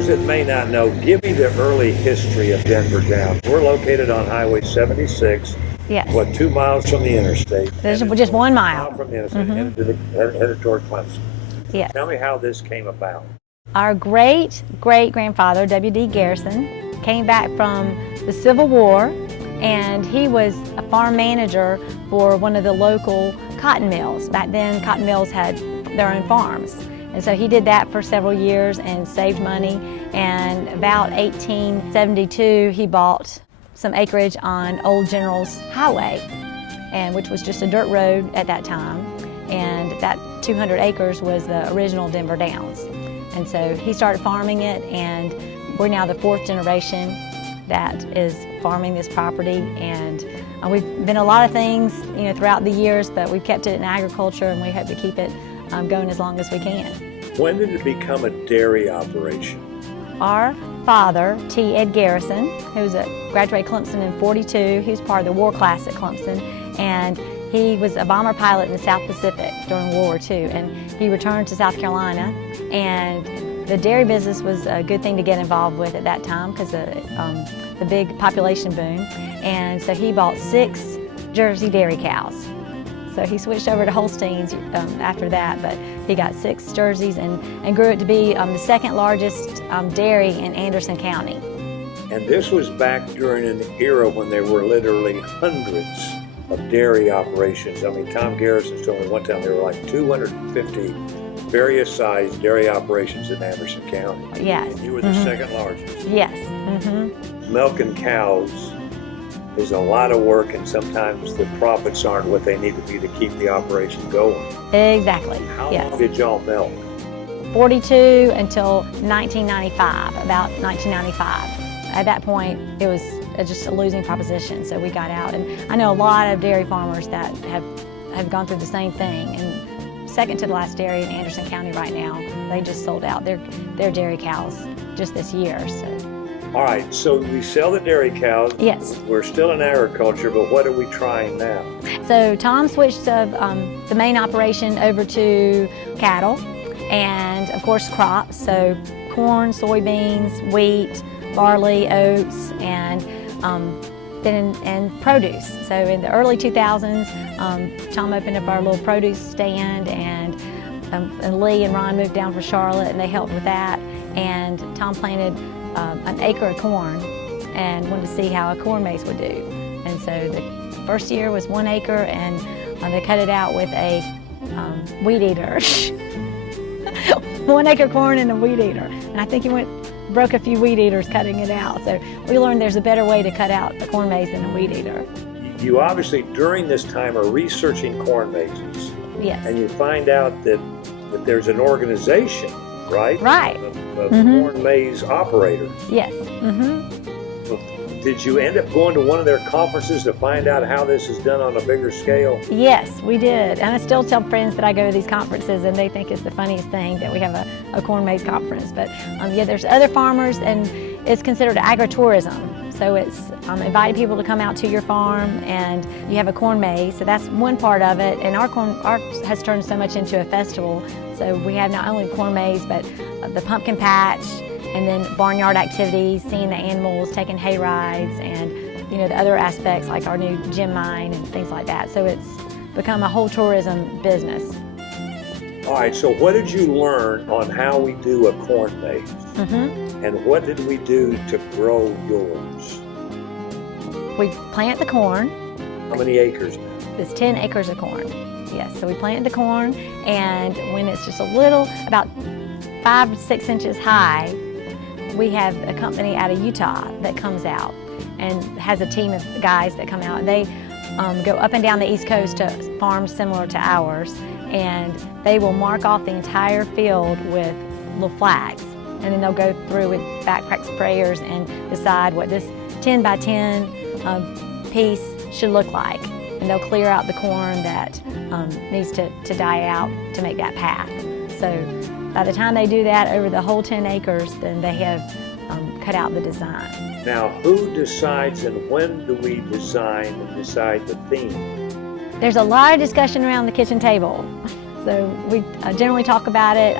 those that may not know, give me the early history of Denver Downs. We're located on Highway 76. Yes. What, 2 miles from the interstate? There's just 1 mile. From the interstate, headed toward Clemson. Yes. Tell me how this came about. Our great-great-grandfather, W.D. Garrison, came back from the Civil War, and he was a farm manager for one of the local cotton mills. Back then, cotton mills had their own farms. And so he did that for several years and saved money. And about 1872, he bought some acreage on Old General's Highway, and which was just a dirt road at that time. And that 200 acres was the original Denver Downs. And so he started farming it, and we're now the 4th generation that is farming this property. And we've been a lot of things, throughout the years, but we've kept it in agriculture, and we hope to keep it going as long as we can. When did it become a dairy operation? Our father, T. Ed Garrison, who graduated Clemson in '42, he was part of the war class at Clemson, and he was a bomber pilot in the South Pacific during World War II, and he returned to South Carolina, and the dairy business was a good thing to get involved with at that time because the big population boom, and so he bought 6 Jersey dairy cows. So he switched over to Holsteins after that, but he got 6 Jerseys and grew it to be the 2nd largest dairy in Anderson County. And this was back during an era when there were literally hundreds of dairy operations. I mean, Tom Garrison told me one time there were like 250 various sized dairy operations in Anderson County. Yes. And you were the 2nd largest. Yes. Milking cows is a lot of work, and sometimes the profits aren't what they need to be to keep the operation going. Exactly. How long did y'all milk? 42 until 1995, about 1995. At that point, it was just a losing proposition, so we got out. And I know a lot of dairy farmers that have gone through the same thing. And second to the last dairy in Anderson County right now, they just sold out their dairy cows just this year. So. All right, so we sell the dairy cows. Yes. We're still in agriculture, but what are we trying now? So Tom switched the main operation over to cattle and, of course, crops. So corn, soybeans, wheat, barley, oats, and produce. So in the early 2000s, Tom opened up our little produce stand, and Lee and Ron moved down from Charlotte, and they helped with that. And Tom planted an acre of corn and wanted to see how a corn maze would do. And so the first year was 1 acre, and they cut it out with a weed eater. 1 acre corn and a weed eater. And I think he broke a few weed eaters cutting it out. So we learned there's a better way to cut out the corn maze than a weed eater. You obviously, during this time, are researching corn mazes. Yes. And you find out that there's an organization, right? Right. Of corn maze operators. Yes. Did you end up going to one of their conferences to find out how this is done on a bigger scale? Yes, we did. And I still tell friends that I go to these conferences, and they think it's the funniest thing that we have a corn maze conference. But yeah, there's other farmers, and it's considered agritourism. So it's inviting people to come out to your farm, and you have a corn maze. So that's one part of it. And ours has turned so much into a festival. So we have not only corn maze, but the pumpkin patch, and then barnyard activities, seeing the animals, taking hay rides, and the other aspects like our new gem mine and things like that. So it's become a whole tourism business. All right, so what did you learn on how we do a corn maze? And what did we do to grow yours? We plant the corn. How many acres now? It's 10 acres of corn. Yes, so we plant the corn, and when it's just a little, about 5 to 6 inches high, we have a company out of Utah that comes out and has a team of guys that come out. They go up and down the East Coast to farms similar to ours, and they will mark off the entire field with little flags. And then they'll go through with backpack sprayers and decide what this 10 by 10 piece should look like. And they'll clear out the corn that needs to die out to make that path. So by the time they do that over the whole 10 acres, then they have cut out the design. Now, who decides and when do we design and decide the theme? There's a lot of discussion around the kitchen table. So we generally talk about it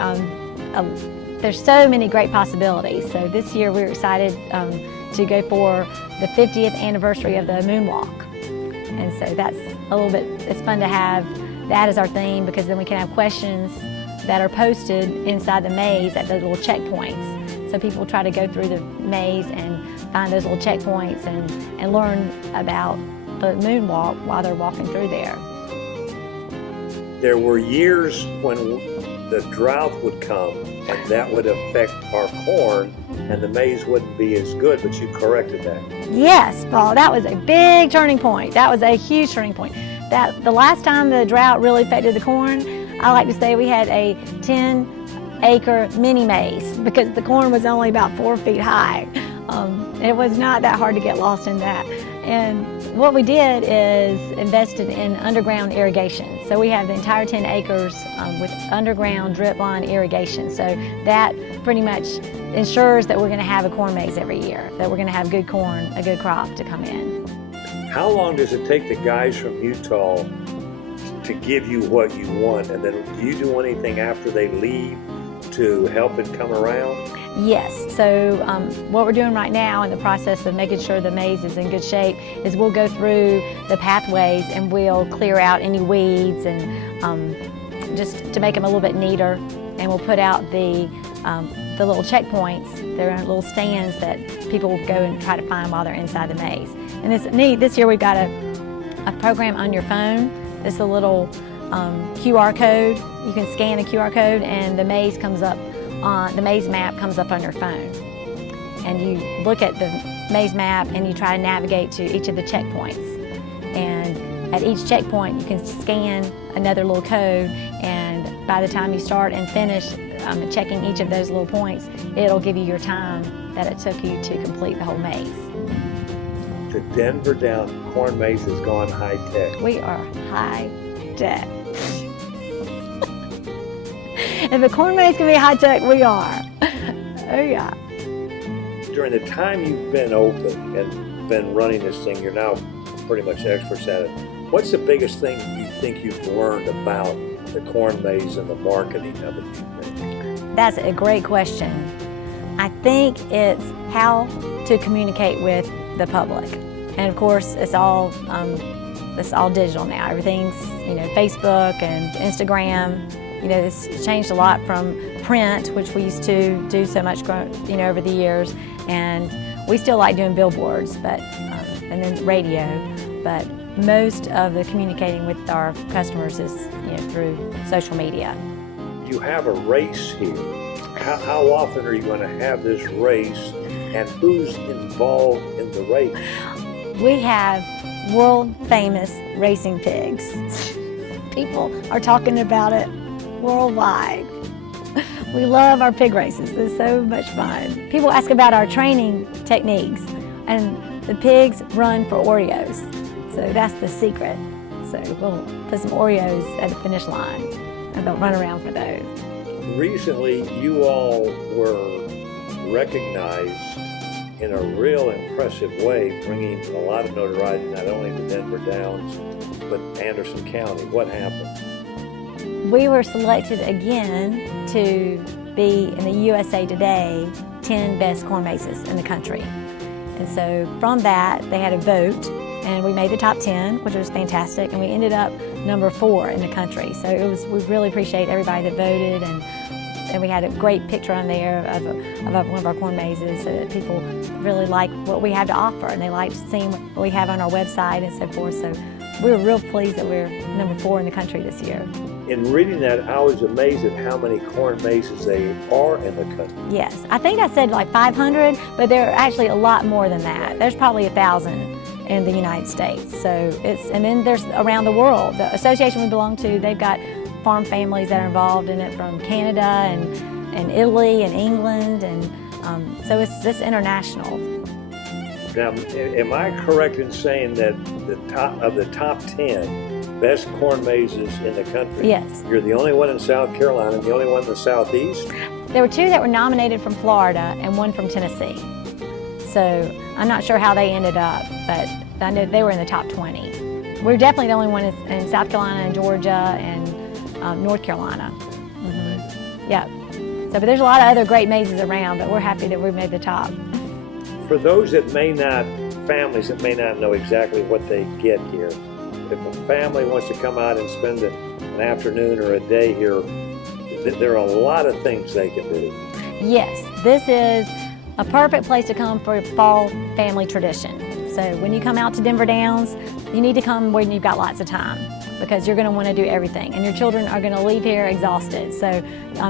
there's so many great possibilities. So this year we're excited to go for the 50th anniversary of the moonwalk. And so that's a little bit, it's fun to have that as our theme, because then we can have questions that are posted inside the maze at the little checkpoints. So people try to go through the maze and find those little checkpoints and learn about the moonwalk while they're walking through there. There were years when the drought would come and that would affect our corn and the maize wouldn't be as good, but you corrected that. Yes, Paul, that was a big turning point. That was a huge turning point. That the last time the drought really affected the corn, I like to say we had a 10-acre mini maize because the corn was only about 4 feet high. It was not that hard to get lost in that. And what we did is invested in underground irrigation. So we have the entire 10 acres with underground drip line irrigation. So that pretty much ensures that we're going to have a corn maze every year, that we're going to have good corn, a good crop to come in. How long does it take the guys from Utah to give you what you want? And then do you do anything after they leave to help it come around? Yes, so what we're doing right now in the process of making sure the maize is in good shape is we'll go through the pathways and we'll clear out any weeds and just to make them a little bit neater, and we'll put out the little checkpoints. They're in little stands that people will go and try to find while they're inside the maze. And it's neat, this year we've got a program on your phone. It's a little QR code. You can scan a QR code and the maze comes up the maze map comes up on your phone, and you look at the maze map and you try to navigate to each of the checkpoints, and at each checkpoint you can scan another little code, and by the time you start and finish checking each of those little points, it'll give you your time that it took you to complete the whole maze. The Denver Down corn maze has gone high tech. We are high tech. If a corn maze can be high tech, we are. Oh yeah. During the time you've been open and been running this thing, you're now pretty much experts at it. What's the biggest thing you think you've learned about the corn maze and the marketing of it, do you think? That's a great question. I think it's how to communicate with the public. And of course, it's all digital now. Everything's, Facebook and Instagram. This changed a lot from print, which we used to do so much, over the years, and we still like doing billboards, but and then radio. But most of the communicating with our customers is, through social media. You have a race here. How often are you going to have this race, and who's involved in the race? We have world-famous racing pigs. People are talking about it worldwide. We love our pig races. They're so much fun. People ask about our training techniques, and the pigs run for Oreos. So that's the secret. So we'll put some Oreos at the finish line, and they'll run around for those. Recently, you all were recognized in a real impressive way, bringing a lot of notoriety, not only to Denver Downs, but Anderson County. What happened? We were selected again to be in the USA Today 10 best corn mazes in the country. And so from that, they had a vote, and we made the top 10, which was fantastic, and we ended up number 4 in the country. So we really appreciate everybody that voted, and we had a great picture on there of one of our corn mazes, so that people really like what we have to offer, and they liked seeing what we have on our website and so forth. So we were real pleased that we're number 4 in the country this year. In reading that, I was amazed at how many corn mazes there are in the country. Yes, I think I said like 500, but there are actually a lot more than that. There's probably 1,000 in the United States. So and then there's around the world. The association we belong to, they've got farm families that are involved in it from Canada and Italy and England, and so it's international. Now, am I correct in saying that the top 10 best corn mazes in the country? Yes. You're the only one in South Carolina and the only one in the Southeast? There were 2 that were nominated from Florida and 1 from Tennessee. So I'm not sure how they ended up, but I know they were in the top 20. We're definitely the only one in South Carolina and Georgia and North Carolina. Mm-hmm. Yeah. So, but there's a lot of other great mazes around, but we're happy that we made the top. For those that may not, families that may not know exactly what they get here, if a family wants to come out and spend an afternoon or a day here, there are a lot of things they can do. Yes, this is a perfect place to come for fall family tradition. So when you come out to Denver Downs, you need to come when you've got lots of time, because you're going to want to do everything, and your children are going to leave here exhausted. So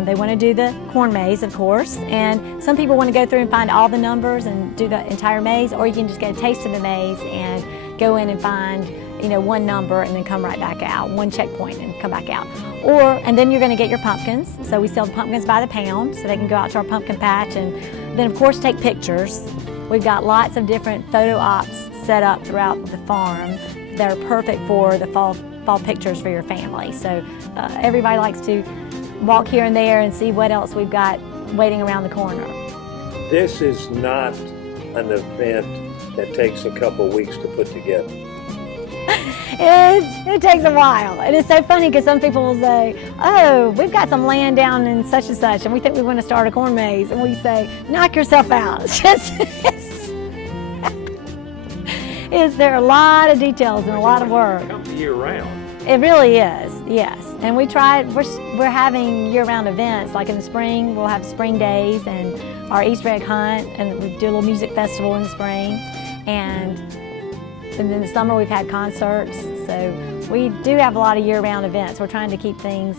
they want to do the corn maze, of course, and some people want to go through and find all the numbers and do the entire maze, or you can just get a taste of the maze and go in and find, you know, one number and then come right back out, one checkpoint and come back out. And then you're going to get your pumpkins. So we sell the pumpkins by the pound, so they can go out to our pumpkin patch and then of course take pictures. We've got lots of different photo ops set up throughout the farm that are perfect for the fall pictures for your family. So everybody likes to walk here and there and see what else we've got waiting around the corner. This is not an event that takes a couple weeks to put together. It takes a while. And it's so funny because some people will say, oh, we've got some land down in such and such and we think we want to start a corn maze. And we say, knock yourself out. There are a lot of details and a lot of work. It comes year round. It really is, yes. And we're having year-round events. Like in the spring, we'll have spring days and our Easter egg hunt, and we do a little music festival in the spring. And in the summer, we've had concerts. So we do have a lot of year-round events. We're trying to keep things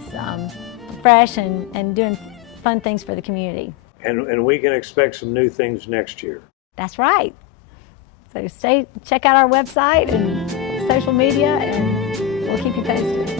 fresh and doing fun things for the community. And we can expect some new things next year. That's right. So check out our website and social media, and we'll keep you posted.